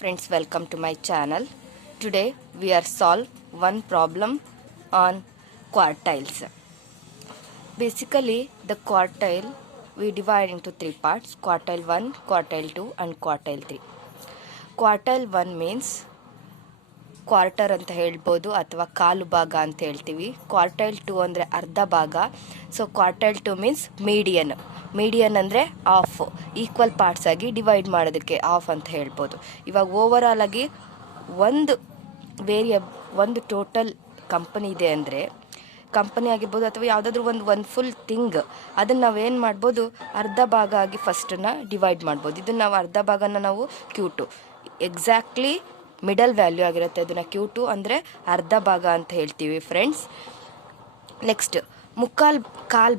Friends, welcome to my channel. Today we are solve one problem on quartiles. Basically the quartile we divide into three parts: quartile 1, quartile 2 and quartile 3. Quartile 1 means quarter ಅಂತ ಹೇಳ್ಬೋದು ಅಥವಾ ಕಾಲು ಭಾಗ ಅಂತ ಹೇಳ್ತೀವಿ. Quartile 2 ಅಂದರೆ ಅರ್ಧ ಭಾಗ. So quartile 2 means median ಅಂದರೆ ಆಫ್, ಈಕ್ವಲ್ ಪಾರ್ಟ್ಸ್ ಆಗಿ ಡಿವೈಡ್ ಮಾಡೋದಕ್ಕೆ ಆಫ್ ಅಂತ ಹೇಳ್ಬೋದು. ಇವಾಗ ಓವರ್ ಆಲ್ ಆಗಿ ಒಂದು ಟೋಟಲ್ ಕಂಪನಿ ಇದೆ ಅಂದರೆ, ಕಂಪನಿ ಆಗಿರ್ಬೋದು ಅಥವಾ ಯಾವುದಾದ್ರೂ ಒಂದು ಫುಲ್ ಥಿಂಗ್, ಅದನ್ನು ನಾವೇನು ಮಾಡ್ಬೋದು, ಅರ್ಧ ಭಾಗ ಆಗಿ ಫಸ್ಟನ್ನು ಡಿವೈಡ್ ಮಾಡ್ಬೋದು. ಇದನ್ನು ನಾವು ಅರ್ಧ ಭಾಗನ ನಾವು Q2 ಎಕ್ಸಾಕ್ಟ್ಲಿ ಮಿಡಲ್ ವ್ಯಾಲ್ಯೂ ಆಗಿರುತ್ತೆ. ಅದನ್ನು Q2 ಅಂದರೆ ಅರ್ಧ ಭಾಗ ಅಂತ ಹೇಳ್ತೀವಿ ಫ್ರೆಂಡ್ಸ್. ನೆಕ್ಸ್ಟ್ ಕಾಲ್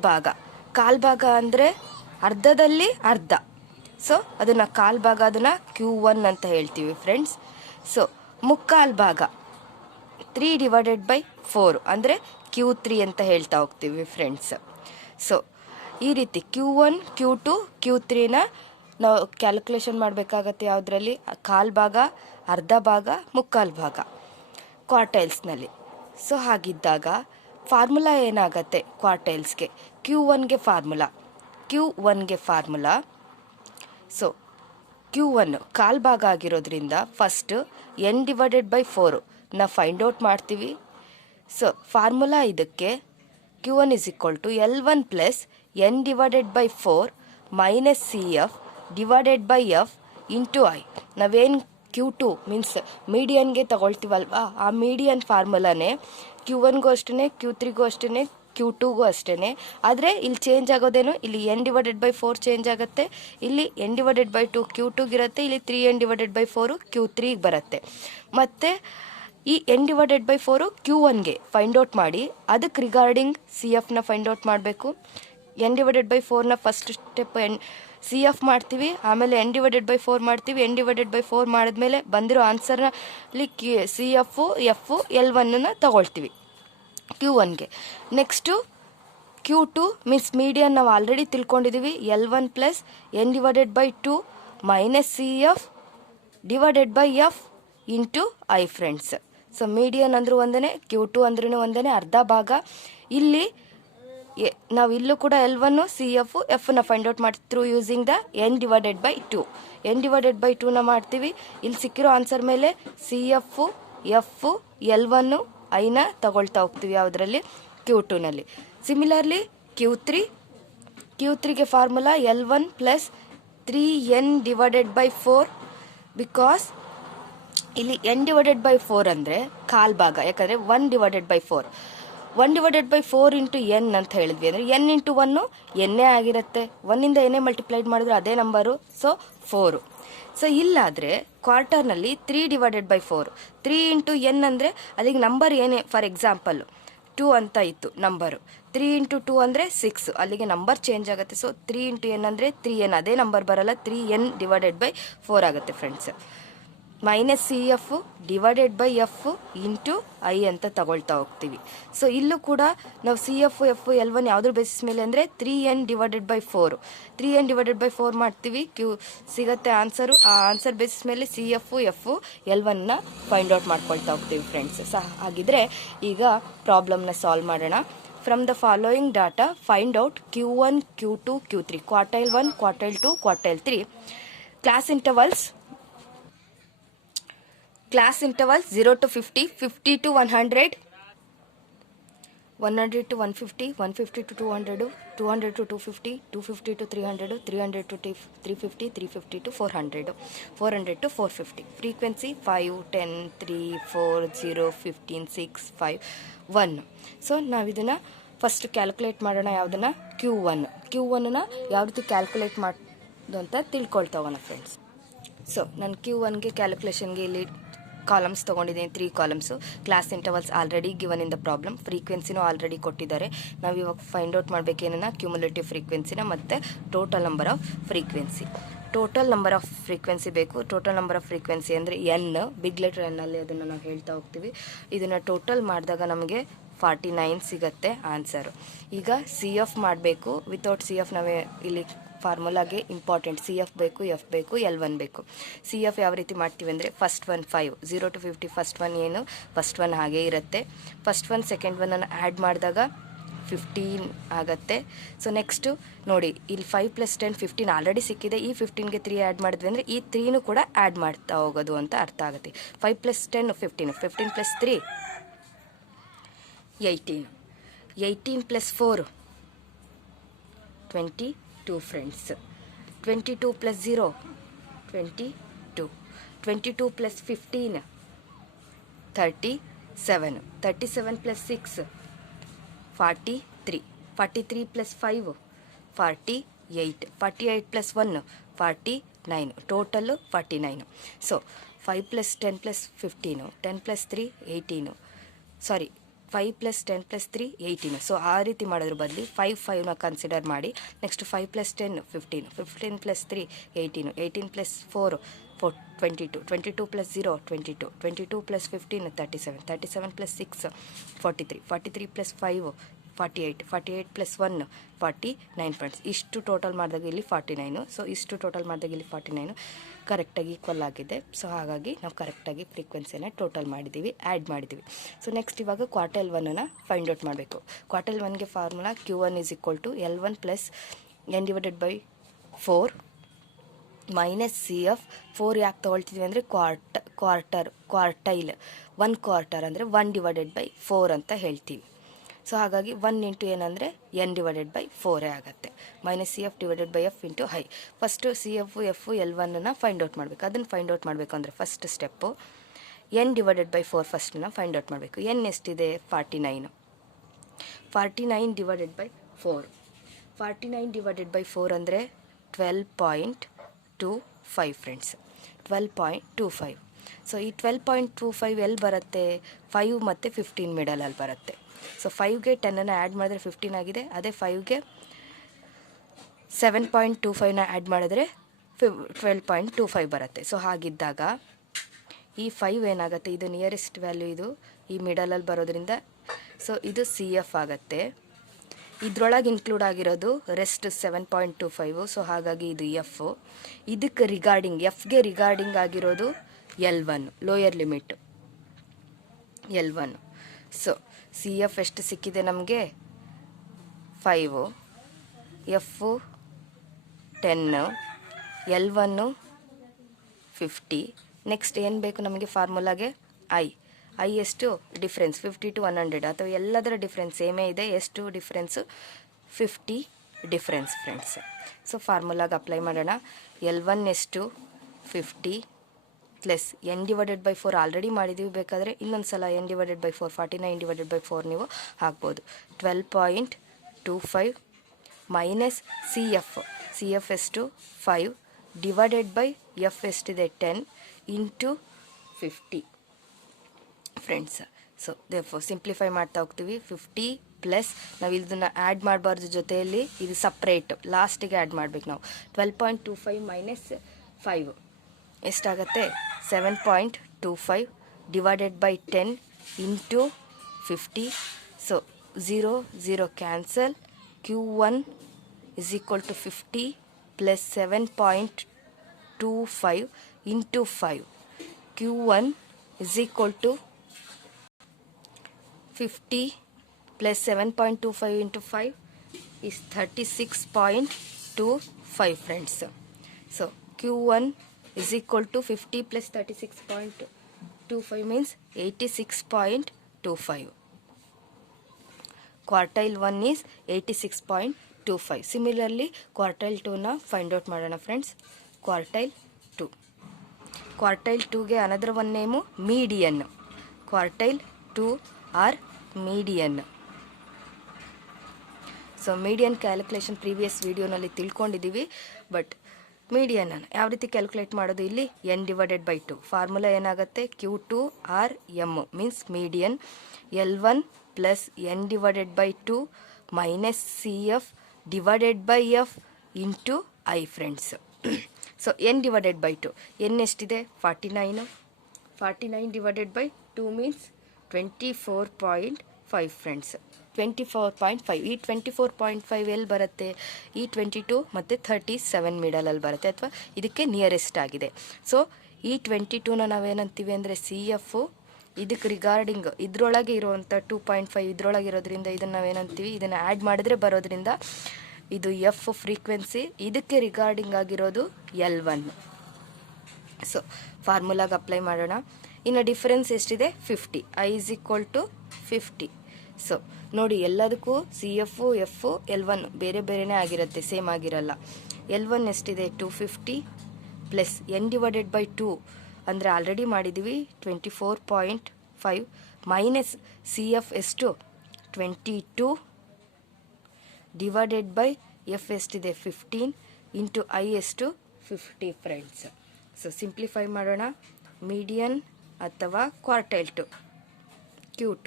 ಭಾಗ ಅಂದರೆ ಅರ್ಧದಲ್ಲಿ ಅರ್ಧ. ಸೊ ಅದನ್ನು ಕಾಲ್ ಭಾಗ, ಅದನ್ನು Q1 ಅಂತ ಹೇಳ್ತೀವಿ ಫ್ರೆಂಡ್ಸ್. ಸೊ ಮುಕ್ಕಾಲು ಭಾಗ 3/4 ಅಂದರೆ Q3 ಅಂತ ಹೇಳ್ತಾ ಹೋಗ್ತೀವಿ ಫ್ರೆಂಡ್ಸ್. ಸೊ ಈ ರೀತಿ Q1, Q2, Q3ನ ನಾವು ಕ್ಯಾಲ್ಕುಲೇಷನ್ ಮಾಡಬೇಕಾಗತ್ತೆ. ಯಾವುದರಲ್ಲಿ? ಕಾಲು ಭಾಗ, ಅರ್ಧ ಭಾಗ, ಮುಕ್ಕಾಲು ಭಾಗ ಕ್ವಾರ್ಟೈಲ್ಸ್ನಲ್ಲಿ. ಸೊ ಹಾಗಿದ್ದಾಗ ಫಾರ್ಮುಲಾ ಏನಾಗತ್ತೆ ಕ್ವಾರ್ಟೈಲ್ಸ್ಗೆ? Q1ಗೆ ಫಾರ್ಮುಲಾ. ಸೊ Q1 ಕಾಲು ಭಾಗ ಆಗಿರೋದ್ರಿಂದ ಫಸ್ಟ್ n/4 ನ ಫೈಂಡ್ ಔಟ್ ಮಾಡ್ತೀವಿ. ಸೊ ಫಾರ್ಮುಲಾ ಇದಕ್ಕೆ Q1 L1 + n/4 - CF / F into I. ನಾವೇನು Q2 ಮೀನ್ಸ್ ಮೀಡಿಯನ್ಗೆ ತಗೊಳ್ತೀವಲ್ವಾ, ಆ ಮೀಡಿಯನ್ ಫಾರ್ಮುಲಾನೇ Q1ಗೂ ಅಷ್ಟೇ, Q3ಗೂ ಅಷ್ಟೇ, Q2ಗೂ ಅಷ್ಟೇ. ಆದರೆ ಇಲ್ಲಿ ಚೇಂಜ್ ಆಗೋದೇನು, ಇಲ್ಲಿ n/4 ಚೇಂಜ್ ಆಗುತ್ತೆ, ಇಲ್ಲಿ n/2 Q2ಗಿರುತ್ತೆ, ಇಲ್ಲಿ 3n/4 Q3ಗೆ ಬರುತ್ತೆ. ಮತ್ತು ಈ n/4 Q1ಗೆ ಫೈಂಡ್ ಔಟ್ ಮಾಡಿ ಅದಕ್ಕೆ ರಿಗಾರ್ಡಿಂಗ್ CFನ ಫೈಂಡ್ ಔಟ್ ಮಾಡಬೇಕು. n/4ನ ಫಸ್ಟ್ ಸ್ಟೆಪ್ CF ಮಾಡ್ತೀವಿ, ಆಮೇಲೆ n/4 ಮಾಡ್ತೀವಿ. n/4 ಮಾಡಿದ್ಮೇಲೆ ಬಂದಿರೋ ಆನ್ಸರ್ನಲ್ಲಿ CF, F, L1ನ ತಗೊಳ್ತೀವಿ Q1ಗೆ. ನೆಕ್ಸ್ಟು Q2 ಮೀನ್ಸ್ ಮೀಡಿಯನ್ ನಾವು ಆಲ್ರೆಡಿ ತಿಳ್ಕೊಂಡಿದ್ದೀವಿ. L1 + n/2 - CF / F into I friends. So median ಅಂದರೂ ಒಂದೇ, Q2 ಅಂದ್ರೂ ಒಂದೇ, ಅರ್ಧ ಭಾಗ. ಇಲ್ಲಿ ನಾವು ಇಲ್ಲೂ ಕೂಡ L1, CF, Fನ ಫೈಂಡ್ ಔಟ್ ಮಾಡ್ತೀವಿ ಯೂಸಿಂಗ್ ದ n/2. n/2ನ ಮಾಡ್ತೀವಿ. ಇಲ್ಲಿ ಸಿಕ್ಕಿರೋ ಆನ್ಸರ್ ಮೇಲೆ CF, F, L1, Iನ ತಗೊಳ್ತಾ ಹೋಗ್ತೀವಿ. ಯಾವುದರಲ್ಲಿ? Q2ನಲ್ಲಿ. ಸಿಮಿಲರ್ಲಿ Q3ಗೆ ಫಾರ್ಮುಲಾ L1 + 3n/4 ಬಿಕಾಸ್ ಇಲ್ಲಿ n/4 ಅಂದರೆ ಕಾಲು ಭಾಗ. ಯಾಕಂದರೆ 1/4 ಇಂಟು n ಅಂತ ಹೇಳಿದ್ವಿ ಅಂದರೆ n ಇಂಟು 1 ಎನ್ನೇ ಆಗಿರುತ್ತೆ. 1ಇಂದ ಏನೇ ಮಲ್ಟಿಪ್ಲೈಡ್ ಮಾಡಿದ್ರೆ ಅದೇ ನಂಬರು. ಸೊ 4. ಸೊ ಇಲ್ಲಾದರೆ ಕ್ವಾರ್ಟರ್ನಲ್ಲಿ 3/4, 3 ಇಂಟು n ಅಂದರೆ ಅದಕ್ಕೆ ನಂಬರ್ ಏನೇ, ಫಾರ್ ಎಕ್ಸಾಂಪಲ್ 2 ಅಂತ ಇತ್ತು ನಂಬರು, 3 ಇಂಟು 2 ಅಂದರೆ 6, ಅಲ್ಲಿಗೆ ನಂಬರ್ ಚೇಂಜ್ ಆಗುತ್ತೆ. ಸೊ 3 ಇಂಟು n ಅಂದರೆ 3n, ಅದೇ ನಂಬರ್ ಬರಲ್ಲ, 3n/4 ಆಗುತ್ತೆ friends. -CF / F into I ಅಂತ ತಗೊಳ್ತಾ ಹೋಗ್ತೀವಿ. ಸೊ ಇಲ್ಲೂ ಕೂಡ ನಾವು CF, F, L1 ಯಾವುದ್ರ ಬೇಸಿಸ್ ಮೇಲೆ ಅಂದರೆ 3n/4 ಮಾಡ್ತೀವಿ. ಸಿಗುತ್ತೆ ಆನ್ಸರು. ಆ ಆನ್ಸರ್ ಬೇಸಿಸ್ ಮೇಲೆ CF, F, L1ನ ಫೈಂಡ್ ಔಟ್ ಮಾಡ್ಕೊಳ್ತಾ ಹೋಗ್ತೀವಿ ಫ್ರೆಂಡ್ಸ್. ಹಾಗಿದ್ರೆ ಈಗ ಪ್ರಾಬ್ಲಮ್ನ ಸಾಲ್ವ್ ಮಾಡೋಣ. From the following data find out Q1, Q2, Q3, quartile 1, quartile 2, quartile 3. Class intervals 0 to 50, 50 to 100, 100 to 150, 150 to 200, 200 to 250, 250 to 300, 300 to 350, 350 to 400, 400 to 450. Frequency 5, 10, 3, 4, 0, 15, 6, 5, 1. So ನಾವಿದನ್ನು first calculate ಮಾಡೋಣ. ಯಾವುದನ್ನು? Q1ನ ಯಾವ ರೀತಿ ಕ್ಯಾಲ್ಕುಲೇಟ್ ಮಾಡೋದು ಅಂತ ತಿಳ್ಕೊಳ್ತಾ ಹೋಗೋಣ ಫ್ರೆಂಡ್ಸ್. ಸೊ ನಾನು Q1ಗೆ ಕ್ಯಾಲ್ಕುಲೇಷನ್ಗೆ ಇಲ್ಲಿ ಕಾಲಮ್ಸ್ ತೊಗೊಂಡಿದ್ದೀನಿ, 3 columns. Class intervals already given in the problem, ಫ್ರೀಕ್ವೆನ್ಸಿನೂ ಆಲ್ರೆಡಿ ಕೊಟ್ಟಿದ್ದಾರೆ. ನಾವು ಇವಾಗ ಫೈಂಡ್ ಔಟ್ ಮಾಡಬೇಕೇನ ಕ್ಯುಮುಲೇಟಿವ್ ಫ್ರೀಕ್ವೆನ್ಸಿನ ಮತ್ತು total number of frequency. Total number of frequency ಬೇಕು. ಟೋಟಲ್ ನಂಬರ್ ಆಫ್ ಫ್ರೀಕ್ವೆನ್ಸಿ ಅಂದರೆ n, ಬಿಗ್ ಲೆಟರ್ n ಅದನ್ನು ನಾವು ಹೇಳ್ತಾ ಹೋಗ್ತೀವಿ. ಇದನ್ನು ಟೋಟಲ್ ಮಾಡಿದಾಗ ನಮಗೆ 49 ಸಿಗುತ್ತೆ ಆನ್ಸರು. ಈಗ CF ಮಾಡಬೇಕು. ವಿತೌಟ್ CF ನಾವೇ ಇಲ್ಲಿ ಫಾರ್ಮುಲಾಗೆ ಇಂಪಾರ್ಟೆಂಟ್ ಸಿ ಎಫ್ ಬೇಕು, ಎಫ್ ಬೇಕು, L1 ಬೇಕು. ಸಿ ಎಫ್ ಯಾವ ರೀತಿ ಮಾಡ್ತೀವಿ ಅಂದರೆ first one 5, 0 to 50 first one ಏನು, ಫಸ್ಟ್ ಒನ್ ಹಾಗೇ ಇರುತ್ತೆ. ಫಸ್ಟ್ ಒನ್ ಸೆಕೆಂಡ್ ಒನ್ನನ್ನು ಆ್ಯಡ್ ಮಾಡಿದಾಗ 15 ಆಗುತ್ತೆ. ಸೊ ನೆಕ್ಸ್ಟು ನೋಡಿ, ಇಲ್ಲಿ 5 + 10 15 ಆಲ್ರೆಡಿ ಸಿಕ್ಕಿದೆ. ಈ 15ಗೆ 3 ಆ್ಯಡ್ ಮಾಡಿದ್ವಿ ಅಂದರೆ ಈ 3ನೂ ಕೂಡ ಆ್ಯಡ್ ಮಾಡ್ತಾ ಹೋಗೋದು ಅಂತ ಅರ್ಥ ಆಗುತ್ತೆ. 5 + 10 15, 15 + 3 18, 18 + 4 22 ಫ್ರೆಂಡ್ಸ್. 22 + 0 22, 22 + 15 37, 37 + 6 43, 43 + 5 48, 48 + 1 49, ಟೋಟಲ್ಲು 49. ಸೊ 5 + 10 + 15, 10 + 3 18, ಸಾರಿ 5 + 10 + 3 18. ಸೊ ಆ ರೀತಿ ಮಾಡೋದ್ರ ಬದಲು 5ನ ಕನ್ಸಿಡರ್ ಮಾಡಿ. Next 5 + 10 15, 15 + 3 18, 18 + 4 22, 22 + 0 22, 22 + 15 37, 37 + 6 43, 43 + 5 48, 48 + 1 49 friends. ಇಷ್ಟು ಟೋಟಲ್ ಮಾಡಿದಾಗ ಇಲ್ಲಿ 49. ಸೊ ಇಷ್ಟು ಟೋಟಲ್ ಮಾಡಿದಾಗ ಇಲ್ಲಿ 49 ಕರೆಕ್ಟಾಗಿ ಈಕ್ವಲ್ ಆಗಿದೆ. ಸೊ ಹಾಗಾಗಿ ನಾವು ಕರೆಕ್ಟಾಗಿ ಫ್ರೀಕ್ವೆನ್ಸಿಯನ್ನು ಟೋಟಲ್ ಮಾಡಿದ್ದೀವಿ, ಆ್ಯಡ್ ಮಾಡಿದ್ದೀವಿ. ಸೊ ನೆಕ್ಸ್ಟ್ ಇವಾಗ ಕ್ವಾರ್ಟೈಲ್ ಒನ್ನನ್ನು ಫೈಂಡ್ ಔಟ್ ಮಾಡಬೇಕು. ಕ್ವಾರ್ಟೈಲ್ ಒನ್ಗೆ formula Q1 = L1 + N/4 minus CF. 4 ಯಾಕೆ ತೊಗೊಳ್ತಿದ್ವಿ ಅಂದರೆ ಕ್ವಾರ್ಟೈಲ್ 1 ಕ್ವಾರ್ಟರ್ ಅಂದರೆ 1/4 ಅಂತ ಹೇಳ್ತೀವಿ. ಸೊ ಹಾಗಾಗಿ 1 ಇಂಟು ಏನಂದರೆ N/4 ಆಗುತ್ತೆ. Minus CF / F into I. First CF, F, L1 find out ಮಾಡಬೇಕು. ಅದನ್ನು ಫೈಂಡ್ ಔಟ್ ಮಾಡಬೇಕು ಅಂದರೆ ಫಸ್ಟ್ ಸ್ಟೆಪ್ಪು N/4 ಫಸ್ಟನ್ನು ಫೈಂಡ್ ಔಟ್ ಮಾಡಬೇಕು. N ಎಷ್ಟಿದೆ 49, 49/4, 49/4 ಅಂದರೆ 12.25 ಫ್ರೆಂಡ್ಸ್, 12.25. ಸೊ ಈ 12.25 ಎಲ್ಲಿ ಬರುತ್ತೆ, 5 ಮತ್ತು 15 ಮಿಡಲಲ್ಲಿ ಬರುತ್ತೆ. ಸೊ 5ಗೆ 10ಅನ್ನು ಆ್ಯಡ್ ಮಾಡಿದ್ರೆ 15 ಆಗಿದೆ. ಅದೇ 5ಗೆ 7.25ನ ಆ್ಯಡ್ ಮಾಡಿದ್ರೆ 12.25 ಬರುತ್ತೆ. ಸೊ ಹಾಗಿದ್ದಾಗ ಈ 5 ಏನಾಗುತ್ತೆ, ಇದು ನಿಯರೆಸ್ಟ್ ವ್ಯಾಲ್ಯೂ, ಇದು ಈ ಮಿಡಲಲ್ಲಿ ಬರೋದ್ರಿಂದ ಸೊ ಇದು CF ಆಗುತ್ತೆ. ಇದರೊಳಗೆ ಇನ್ಕ್ಲೂಡ್ ಆಗಿರೋದು ರೆಸ್ಟ್ 7.25. ಸೊ ಹಾಗಾಗಿ ಇದು F. ಇದಕ್ಕೆ ರಿಗಾರ್ಡಿಂಗ್, Fಗೆ ರಿಗಾರ್ಡಿಂಗ್ ಆಗಿರೋದು L1, lower limit L1. So CF ಎಷ್ಟು ಸಿಕ್ಕಿದೆ ನಮಗೆ 5, F 10, L1 50. ನೆಕ್ಸ್ಟ್ ಏನು ಬೇಕು ನಮಗೆ ಫಾರ್ಮುಲಾಗೆ ಐ ಎಷ್ಟು ಡಿಫ್ರೆನ್ಸ್ 50 to 100 ಅಥವಾ ಎಲ್ಲದರ ಡಿಫ್ರೆನ್ಸ್ ಸೇಮೇ ಇದೆ. ಎಷ್ಟು ಡಿಫ್ರೆನ್ಸು 50 ಡಿಫ್ರೆನ್ಸ್ ಫ್ರೆಂಡ್ಸ್. ಸೊ ಫಾರ್ಮುಲಾಗೆ ಅಪ್ಲೈ ಮಾಡೋಣ. L1 ಎಷ್ಟು 50 ಪ್ಲಸ್ N/4 ಆಲ್ರೆಡಿ ಮಾಡಿದ್ದೀವಿ. ಬೇಕಾದರೆ ಇನ್ನೊಂದು ಸಲ N/4 49/4 ನೀವು ಹಾಕ್ಬೋದು. 12.25 ಮೈನಸ್ CF ಎಷ್ಟು 5 ಡಿವೈಡೆಡ್ ಬೈ F ಎಷ್ಟಿದೆ 10 into 50 friends. So therefore simplify ಮಾಡ್ತಾ ಹೋಗ್ತೀವಿ. 50 ಪ್ಲಸ್ ನಾವು ಇದನ್ನು ಆ್ಯಡ್ ಮಾಡಬಾರ್ದು, ಜೊತೆಯಲ್ಲಿ ಇದು ಸಪ್ರೇಟ್ ಲಾಸ್ಟಿಗೆ ಆ್ಯಡ್ ಮಾಡಬೇಕು ನಾವು. 12.25 ಮೈನಸ್ 5 ಎಷ್ಟಾಗುತ್ತೆ 7.25 divided by 10 into 50. So 0 cancel. Q1 = 50 plus 7.25 into 5. Q1 = 50 plus 7.25 into 5 is 36.25 friends. So Q1 = 50 plus 36.25 means 86.25. Quartile 1 is 86.25. Similarly quartile 2 find out ಮಾಡೋಣ friends. Quartile 2ಗೆ another one name median. Quartile 2 or median. So median calculation previous ವಿಡಿಯೋನಲ್ಲಿ ತಿಳ್ಕೊಂಡಿದ್ದೀವಿ. But ಮೀಡಿಯನನ್ನು ಯಾವ ರೀತಿ calculate ಮಾಡೋದು, ಇಲ್ಲಿ N/2 formula ಏನಾಗುತ್ತೆ Q2 or M means median. L1 plus N/2 minus CF divided by F into I friends. So N/2 N ಎಷ್ಟಿದೆ 49, 49 divided by 2 means 24.5 friends. 24.5. ಈ 24.5 ಎಲ್ಲಿ ಬರುತ್ತೆ? ಈ 22 ಮತ್ತು 37 ಮಿಡಲಲ್ಲಿ ಬರುತ್ತೆ, ಅಥವಾ ಇದಕ್ಕೆ ನಿಯರೆಸ್ಟ್ ಆಗಿದೆ. ಸೊ ಈ 22ನ ನಾವೇನಂತೀವಿ ಅಂದರೆ CF. ಇದಕ್ಕೆ ರಿಗಾರ್ಡಿಂಗ್ ಇದರೊಳಗೆ ಇರುವಂಥ 2.5 ಇದರೊಳಗೆ ಇರೋದ್ರಿಂದ ಇದನ್ನು ನಾವೇನಂತೀವಿ, ಇದನ್ನು ಆ್ಯಡ್ ಮಾಡಿದ್ರೆ ಬರೋದ್ರಿಂದ ಇದು F ಫ್ರೀಕ್ವೆನ್ಸಿ. ಇದಕ್ಕೆ ರಿಗಾರ್ಡಿಂಗ್ ಆಗಿರೋದು L1. ಸೊ ಫಾರ್ಮುಲಾಗೆ ಅಪ್ಲೈ ಮಾಡೋಣ. ಇನ್ನು ಡಿಫರೆನ್ಸ್ ಎಷ್ಟಿದೆ? 50. I = 50. ಸೊ ನೋಡಿ, ಎಲ್ಲದಕ್ಕೂ CF, F, L1 ಬೇರೆ ಬೇರೆನೇ ಆಗಿರುತ್ತೆ, ಸೇಮ್ ಆಗಿರಲ್ಲ. L1 ಎಷ್ಟಿದೆ? 250 ಪ್ಲಸ್ n/2 ಅಂದರೆ ಆಲ್ರೆಡಿ ಮಾಡಿದ್ದೀವಿ 24.5 ಮೈನಸ್ CF ಎಷ್ಟು? 22 ಡಿವೈಡೆಡ್ ಬೈ F ಎಷ್ಟಿದೆ? 15 ಇಂಟು I ಎಷ್ಟು? 50 ಫ್ರೆಂಡ್ಸ್. ಸೊ ಸಿಂಪ್ಲಿಫೈ ಮಾಡೋಣ. ಮೀಡಿಯನ್ ಅಥವಾ quartile two Q2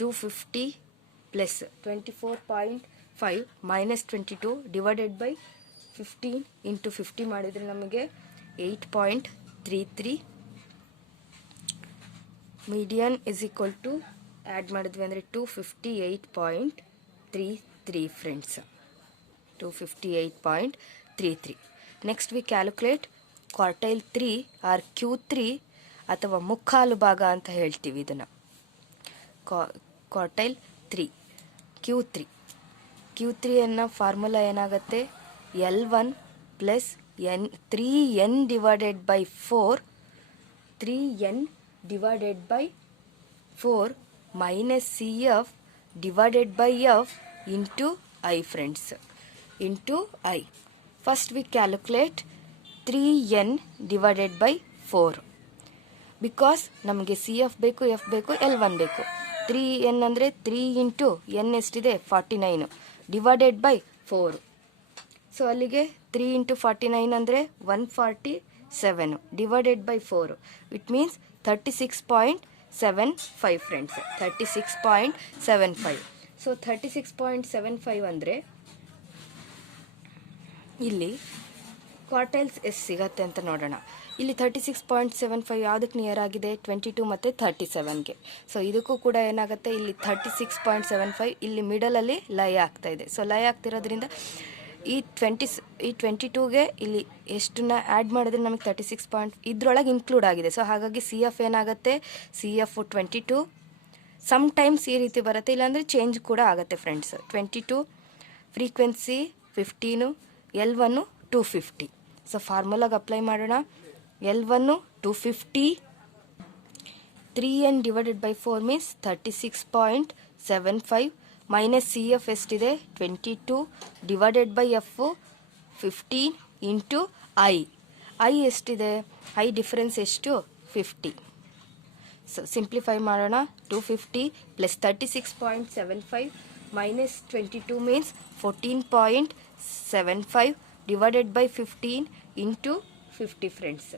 250 plus 24.5 minus 22 divided by 15 into 50 ಮಾಡಿದರೆ ನಮಗೆ 8.33. Median is equal to add ಮಾಡಿದ್ವಿ ಅಂದರೆ 258.33 friends. 258.33. Next we calculate quartile 3 or Q3 ಅಥವಾ ಮುಕ್ಕಾಲು ಭಾಗ ಅಂತ ಹೇಳ್ತೀವಿ ಇದನ್ನು. ಕ್ವಾರ್ಟೈಲ್ 3 Q3 ಅನ್ನೋ ಫಾರ್ಮುಲಾ ಏನಾಗುತ್ತೆ? L1 plus 3n divided by 4 3n divided by 4 minus CF divided by F into I friends, into I. First we calculate 3n divided by 4 because ನಮಗೆ CF ಬೇಕು, F ಬೇಕು, L1 ಬೇಕು. 3n ಅಂದರೆ 3 into n ಎಷ್ಟಿದೆ? 49 divided by 4. So ಅಲ್ಲಿಗೆ 3 into 49 ಅಂದರೆ 147 divided by 4. It means 36.75 friends. 36.75. So 36.75 ಅಂದರೆ ಇಲ್ಲಿ ಕ್ವಾರ್ಟೈಲ್ಸ್ ಎಷ್ಟು ಸಿಗತ್ತೆ ಅಂತ ನೋಡೋಣ. ಇಲ್ಲಿ 36.75 ಯಾವುದಕ್ಕೆ ನಿಯರ್ ಆಗಿದೆ? 22 ಮತ್ತು 37ಗೆ. ಸೊ ಇದಕ್ಕೂ ಕೂಡ ಏನಾಗುತ್ತೆ? ಇಲ್ಲಿ 36.75 ಇಲ್ಲಿ ಮಿಡಲಲ್ಲಿ ಲೈ ಆಗ್ತಾ ಇದೆ. ಸೊ ಲೈ ಆಗ್ತಿರೋದ್ರಿಂದ ಈ 22ಗೆ ಇಲ್ಲಿ ಎಷ್ಟನ್ನ ಆ್ಯಡ್ ಮಾಡಿದ್ರೆ ನಮಗೆ 36 ಇದರೊಳಗೆ ಇನ್ಕ್ಲೂಡ್ ಆಗಿದೆ. ಸೊ ಹಾಗಾಗಿ CF ಏನಾಗುತ್ತೆ? CF 22. ಸಮ್ ಟೈಮ್ಸ್ ಈ ರೀತಿ ಬರುತ್ತೆ, ಇಲ್ಲಾಂದರೆ ಚೇಂಜ್ ಕೂಡ ಆಗುತ್ತೆ ಫ್ರೆಂಡ್ಸ್. 22 frequency 15, L1 250. ಸೊ ಫಾರ್ಮುಲಾಗೆ ಅಪ್ಲೈ ಮಾಡೋಣ. L1 250 3n divided by 4 means 36.75 minus CF ಎಷ್ಟಿದೆ? 22 divided by F 15 into I ಎಷ್ಟಿದೆ? I ಡಿಫರೆನ್ಸ್ ಎಷ್ಟು? 50. ಸೊ ಸಿಂಪ್ಲಿಫೈ ಮಾಡೋಣ. 250 plus 36.75 minus 22 means 14.75 divided by 15 into 50 friends.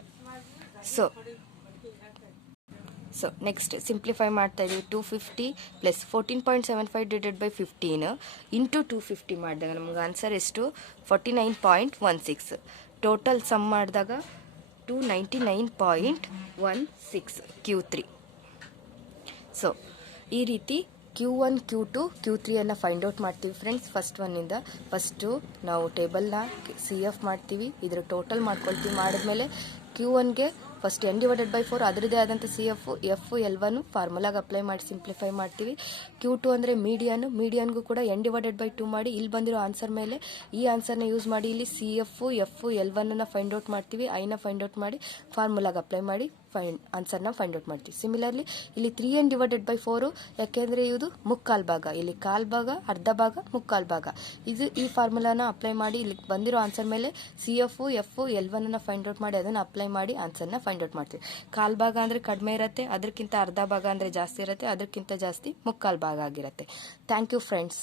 So next simplify ಮಾಡ್ತಾ ಇದ್ದೀವಿ. 250 plus 14.75 divided by 15 into 250 ಮಾಡಿದಾಗ ನಮ್ಗೆ answer ಎಷ್ಟು? 49.16. Total some ಮಾಡಿದಾಗ 299.16 Q3. ಸೊ ಈ ರೀತಿ Q1, Q2, Q3 find out ಮಾಡ್ತೀವಿ ಫ್ರೆಂಡ್ಸ್. ಫಸ್ಟು ನಾವು ಟೇಬಲ್ನ CF ಮಾಡ್ತೀವಿ, ಇದರ ಟೋಟಲ್ ಮಾಡ್ಕೊಳ್ತೀವಿ. ಮಾಡಿದ್ಮೇಲೆ Q1ಗೆ ಫಸ್ಟ್ n ಡಿವೈಡೆಡ್ ಬೈ 4 ಅದರದೇ ಆದಂಥ CF, F, L1 ಫಾರ್ಮುಲಾಗೆ ಅಪ್ಲೈ ಮಾಡಿ ಸಿಂಪ್ಲಿಫೈ ಮಾಡ್ತೀವಿ. Q2 ಅಂದರೆ ಮೀಡಿಯನ್ಗೂ ಕೂಡ n ಡಿವೈಡೆಡ್ ಬೈ 2 ಮಾಡಿ ಇಲ್ಲಿ ಬಂದಿರೋ ಆನ್ಸರ್ ಮೇಲೆ ಈ ಆನ್ಸರ್ನ ಯೂಸ್ ಮಾಡಿ ಇಲ್ಲಿ CF, F, L1 find out ಮಾಡ್ತೀವಿ. ಐನ ಫೈಂಡ್ ಔಟ್ ಮಾಡಿ ಫಾರ್ಮುಲಾಗೆ ಅಪ್ಲೈ ಮಾಡಿ ಆನ್ಸರ್ನ ಫೈಂಡ್ ಔಟ್ ಮಾಡ್ತೀವಿ. ಸಿಮಿಲರ್ಲಿ ಇಲ್ಲಿ 3n ಡಿವೈಡೆಡ್ ಬೈ 4 ಯಾಕೆಂದರೆ ಇದು ಮುಕ್ಕಾಲು ಭಾಗ, ಇಲ್ಲಿ ಕಾಲು ಭಾಗ, ಅರ್ಧ ಭಾಗ, ಮುಕ್ಕಾಲು ಭಾಗ. ಈ ಫಾರ್ಮುಲಾನ ಅಪ್ಲೈ ಮಾಡಿ ಇಲ್ಲಿ ಬಂದಿರೋ ಆನ್ಸರ್ ಮೇಲೆ CF, F, L1 find out ಮಾಡಿ ಅದನ್ನು ಅಪ್ಲೈ ಮಾಡಿ ಆನ್ಸರ್ನ ಫೈಂಡ್ ಔಟ್ ಮಾಡ್ತೀವಿ. ಕಾಲು ಭಾಗ ಅಂದರೆ ಕಡಿಮೆ ಇರುತ್ತೆ, ಅದಕ್ಕಿಂತ ಅರ್ಧ ಭಾಗ ಅಂದರೆ ಜಾಸ್ತಿ ಇರುತ್ತೆ, ಅದಕ್ಕಿಂತ ಜಾಸ್ತಿ ಮುಕ್ಕಾಲು ಭಾಗ ಆಗಿರುತ್ತೆ. Thank you friends.